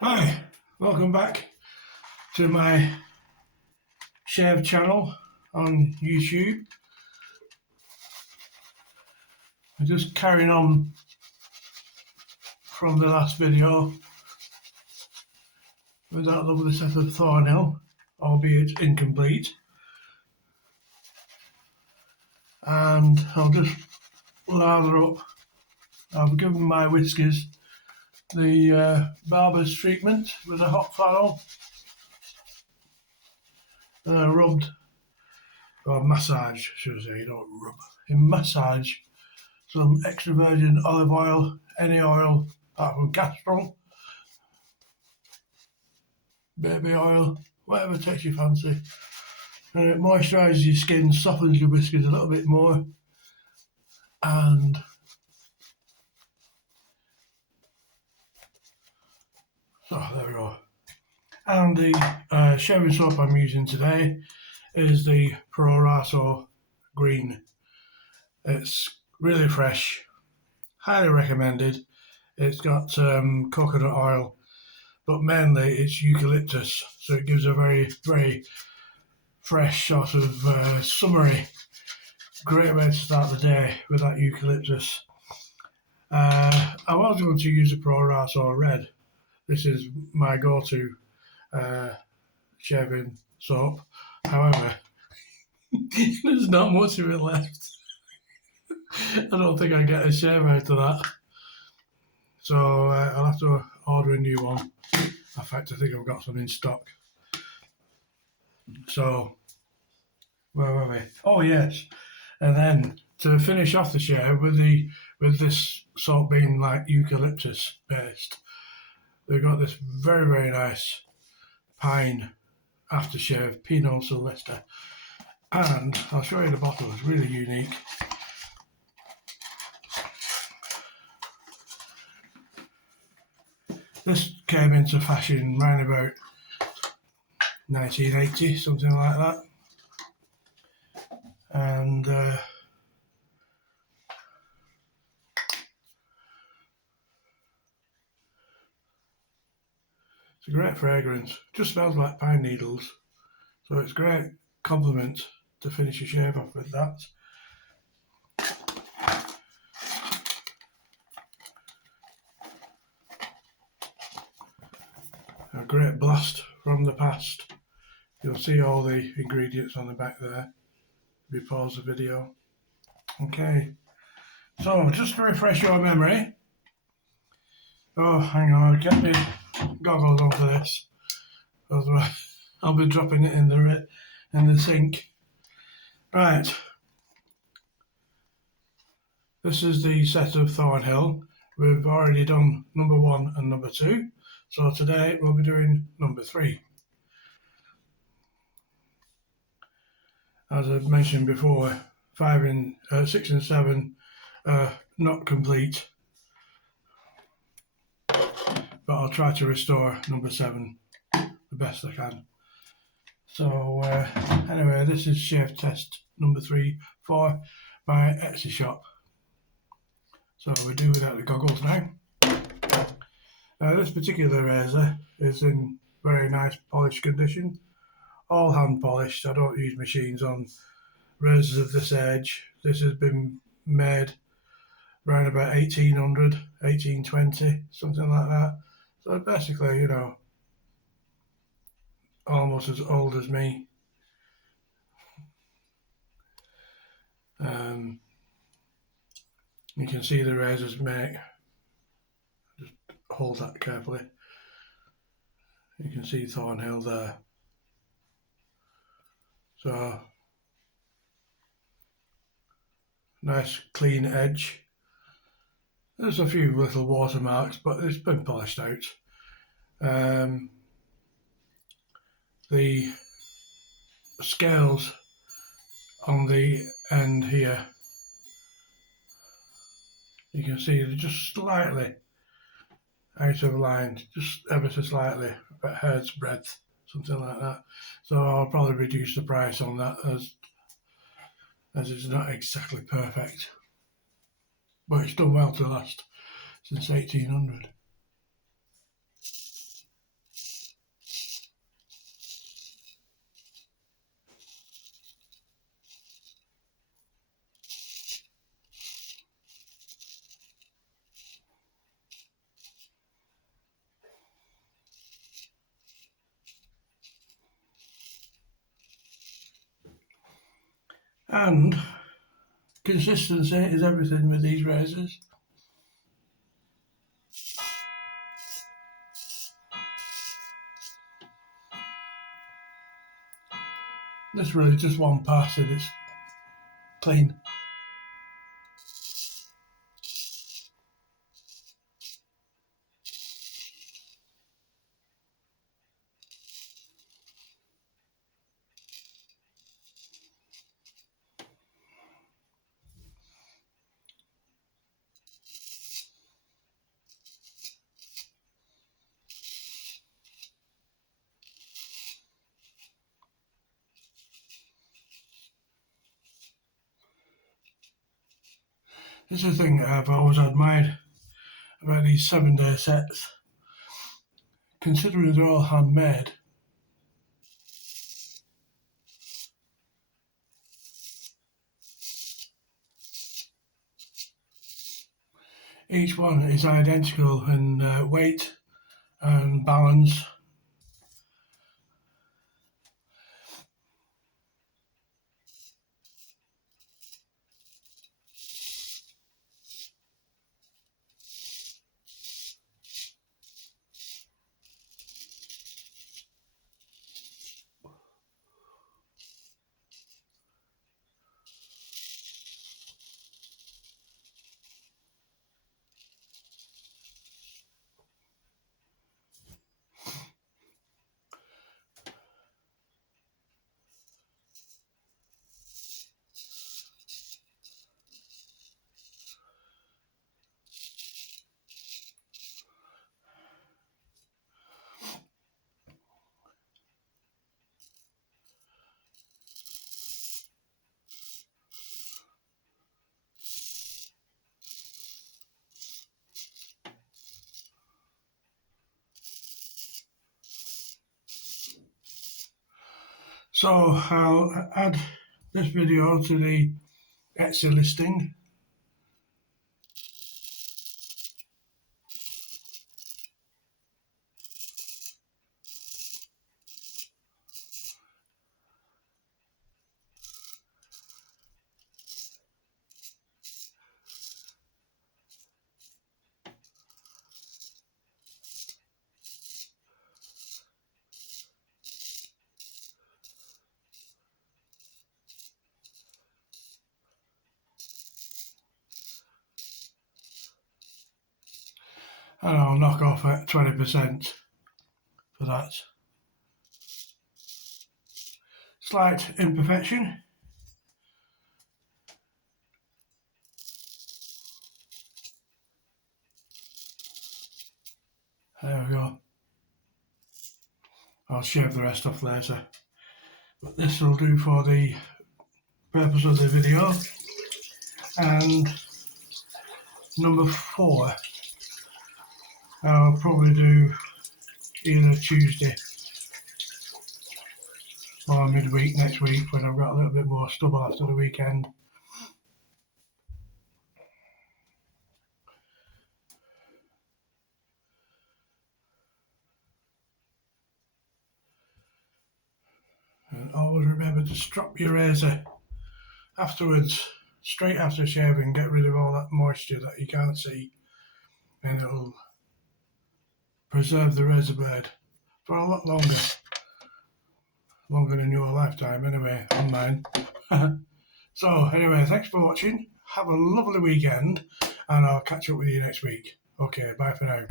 Hi, welcome back to my shave channel on YouTube. I'm just carrying on from the last video with that lovely set of Thornhill, albeit incomplete. And I'll just lather up. I've given my whiskers the barber's treatment with a hot flannel. And I rubbed, or massage, should I say, you don't rub. Massage some extra virgin olive oil, any oil apart from castor, baby oil, whatever takes your fancy. And it moisturises your skin, softens your whiskers a little bit more, and there we go. And the shaving soap I'm using today is the Pro Green. It's really fresh, highly recommended. It's got coconut oil, but mainly it's eucalyptus, so it gives a very, very fresh sort of summery, great way to start the day with that eucalyptus. I was going to use the Pro Red. This is my go-to shaving soap. However, there's not much of it left. I don't think I get a shave out of that. So I'll have to order a new one. In fact, I think I've got some in stock. So, where were we? Oh yes. And then to finish off the shave with this soap being like eucalyptus based, we've got this very, very nice pine aftershave, Pinot Sylvester. And I'll show you the bottle, it's really unique. This came into fashion around about 1980, something like that. And it's a great fragrance, just smells like pine needles. So it's a great compliment to finish your shave off with that. A great blast from the past. You'll see all the ingredients on the back there if you pause the video. Okay, so just to refresh your memory. Oh, hang on, I'll get my goggles on for this. I'll be dropping it in the sink. Right. This is the set of Thornhill. We've already done number 1 and number 2. So today we'll be doing number 3. As I've mentioned before, 6 and 7 not complete, but I'll try to restore number 7 the best I can. So anyway, this is shave test number 3 for my Etsy shop. So we do without the goggles now. This particular razor is in very nice polished condition, all hand polished. I don't use machines on razors of this age. This has been made around about 1800, 1820, something like that. So basically, you know, almost as old as me. You can see the razor's make. Just hold that carefully. You can see Thornhill there. So, nice clean edge. There's a few little watermarks, but it's been polished out. The scales on the end here, you can see they're just slightly out of line, just ever so slightly, about a hair's breadth, something like that. So I'll probably reduce the price on that as it's not exactly perfect, but it's done well to last since 1800. And consistency is everything with these razors. This really just one pass and it's clean. This is the thing that I've always admired about these 7-day sets. Considering they're all handmade, each one is identical in weight and balance. So I'll add this video to the Etsy listing. And I'll knock off at 20% for that. Slight imperfection. There we go. I'll shave the rest off later. But this will do for the purpose of the video. And number 4, I'll probably do either Tuesday or midweek next week when I've got a little bit more stubble after the weekend. And always remember to strop your razor afterwards, straight after shaving. Get rid of all that moisture that you can't see, and it'll preserve the razor blade for a lot longer than your lifetime anyway, on mine. So anyway, thanks for watching, have a lovely weekend, and I'll catch up with you next week. Okay, bye for now.